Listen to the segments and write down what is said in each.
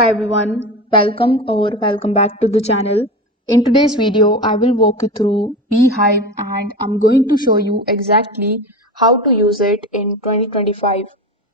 Hi everyone, welcome back to the channel. In today's video, I will walk you through Beehiiv and I'm going to show you exactly how to use it in 2025.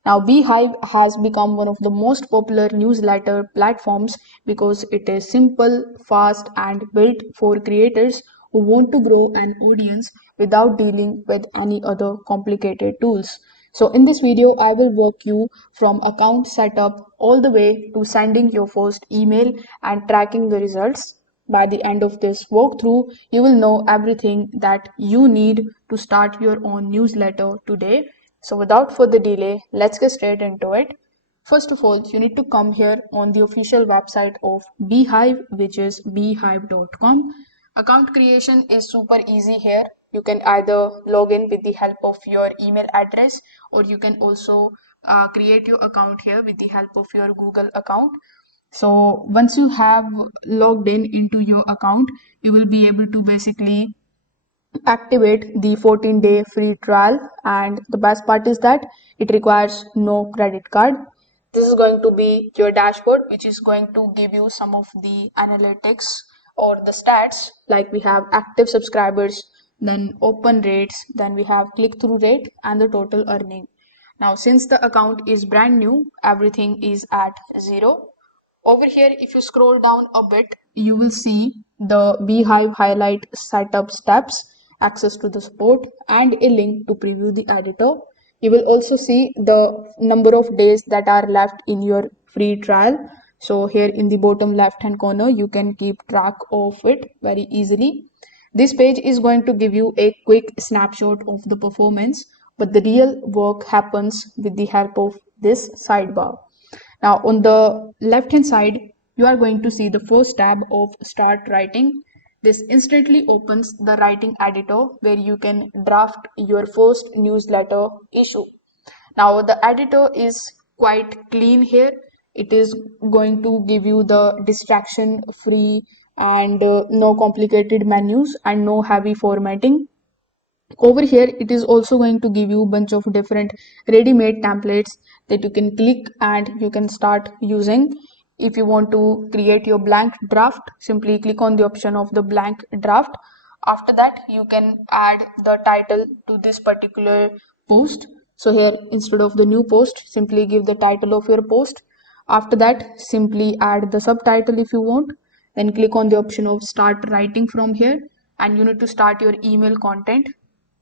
Now, Beehiiv has become one of the most popular newsletter platforms because it is simple, fast, and built for creators who want to grow an audience without dealing with any other complicated tools. So in this video, I will walk you from account setup all the way to sending your first email and tracking the results. By the end of this walkthrough, you will know everything that you need to start your own newsletter today. So without further delay, let's get straight into it. First of all, you need to come here on the official website of Beehiiv, which is beehiiv.com. Account creation is super easy here. You can either log in with the help of your email address, or you can also create your account here with the help of your Google account. So once you have logged in into your account, you will be able to basically activate the 14-day free trial, and the best part is that it requires no credit card. This is going to be your dashboard, which is going to give you some of the analytics or the stats, like we have active subscribers, then open rates, then we have click-through rate and the total earning. Now since the account is brand new, everything is at zero. Over here, if you scroll down a bit, you will see the Beehiiv highlight setup steps, access to the support, and a link to preview the editor. You will also see the number of days that are left in your free trial. So here in the bottom left hand corner, you can keep track of it very easily. This page is going to give you a quick snapshot of the performance, but the real work happens with the help of this sidebar. Now on the left hand side, you are going to see the first tab of Start Writing. This instantly opens the writing editor where you can draft your first newsletter issue. Now the editor is quite clean here. It is going to give you the distraction free and no complicated menus and no heavy formatting. Over here, it is also going to give you a bunch of different ready-made templates that you can click and you can start using. If you want to create your blank draft, simply click on the option of the blank draft. After that, you can add the title to this particular post. So here, instead of the new post, simply give the title of your post. After that, simply add the subtitle if you want. Then click on the option of start writing from here, and you need to start your email content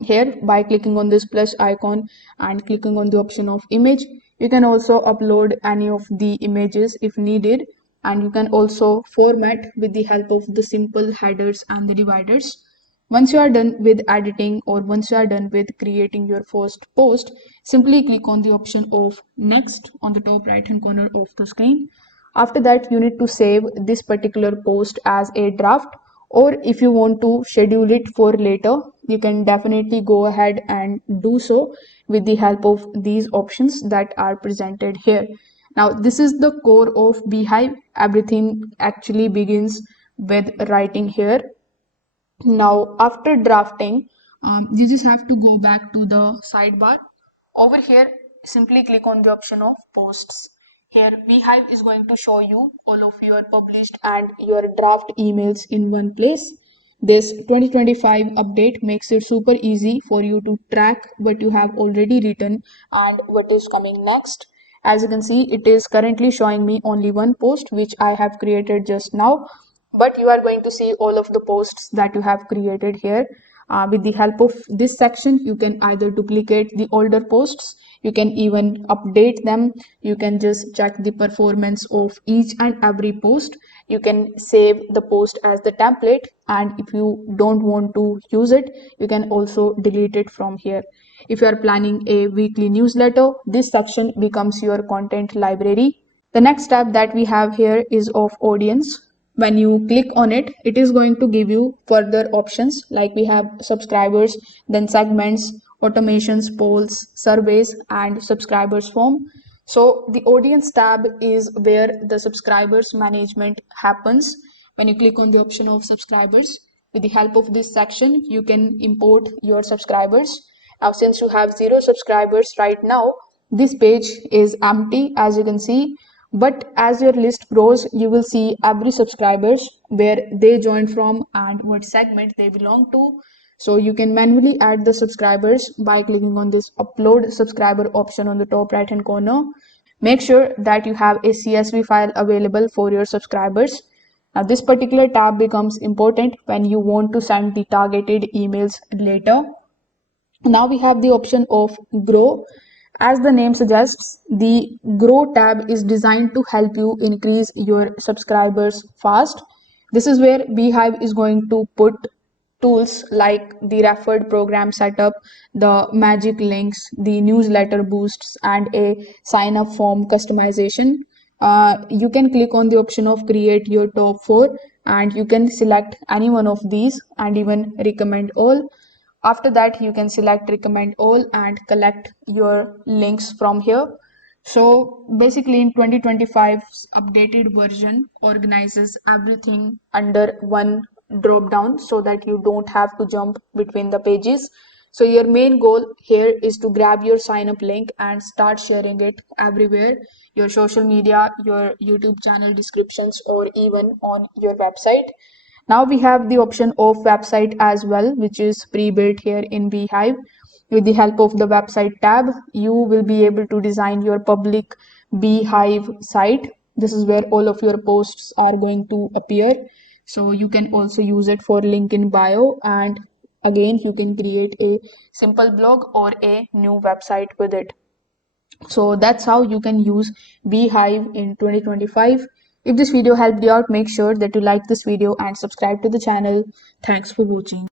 here by clicking on this plus icon and clicking on the option of image. You can also upload any of the images if needed, and you can also format with the help of the simple headers and the dividers. Once you are done with editing, or once you are done with creating your first post, simply click on the option of next on the top right hand corner of the screen. After that, you need to save this particular post as a draft, or if you want to schedule it for later, you can definitely go ahead and do so with the help of these options that are presented here. Now this is the core of Beehiiv. Everything actually begins with writing here. Now after drafting, you just have to go back to the sidebar. Over here, simply click on the option of posts. Here, Beehiiv is going to show you all of your published and your draft emails in one place. This 2025 update makes it super easy for you to track what you have already written and what is coming next. As you can see, it is currently showing me only one post which I have created just now, but you are going to see all of the posts that you have created here. With the help of this section, you can either duplicate the older posts, you can even update them, you can just check the performance of each and every post, you can save the post as the template, and if you don't want to use it, you can also delete it from here. If you are planning a weekly newsletter, this section becomes your content library. The next tab that we have here is of audience. When you click on it, it is going to give you further options, like we have subscribers, then segments, automations, polls, surveys, and subscribers form. So the audience tab is where the subscribers management happens. When you click on the option of subscribers, with the help of this section, you can import your subscribers. Now since you have 0 subscribers right now, this page is empty. As you can see, But as your list grows, you will see every subscribers where they joined from and what segment they belong to. So you can manually add the subscribers by clicking on this upload subscriber option on the top right hand corner. Make sure that you have a CSV file available for your subscribers. Now this particular tab becomes important when you want to send the targeted emails later. Now we have the option of grow. As the name suggests, the grow tab is designed to help you increase your subscribers fast. This is where Beehiiv is going to put tools like the referred program setup, the magic links, the newsletter boosts, and a sign up form customization. You can click on the option of create your top four, and you can select any one of these and even recommend all. After that, you can select recommend all and collect your links from here. So basically in 2025's updated version organizes everything under one drop down so that you don't have to jump between the pages. So your main goal here is to grab your sign up link and start sharing it everywhere, your social media, your YouTube channel descriptions, or even on your website. Now we have the option of website as well, which is pre-built here in Beehiiv. With the help of the website tab, you will be able to design your public Beehiiv site. This is where all of your posts are going to appear. So you can also use it for link in bio, and again you can create a simple blog or a new website with it. So that's how you can use Beehiiv in 2025. If this video helped you out, make sure that you like this video and subscribe to the channel. Thanks for watching.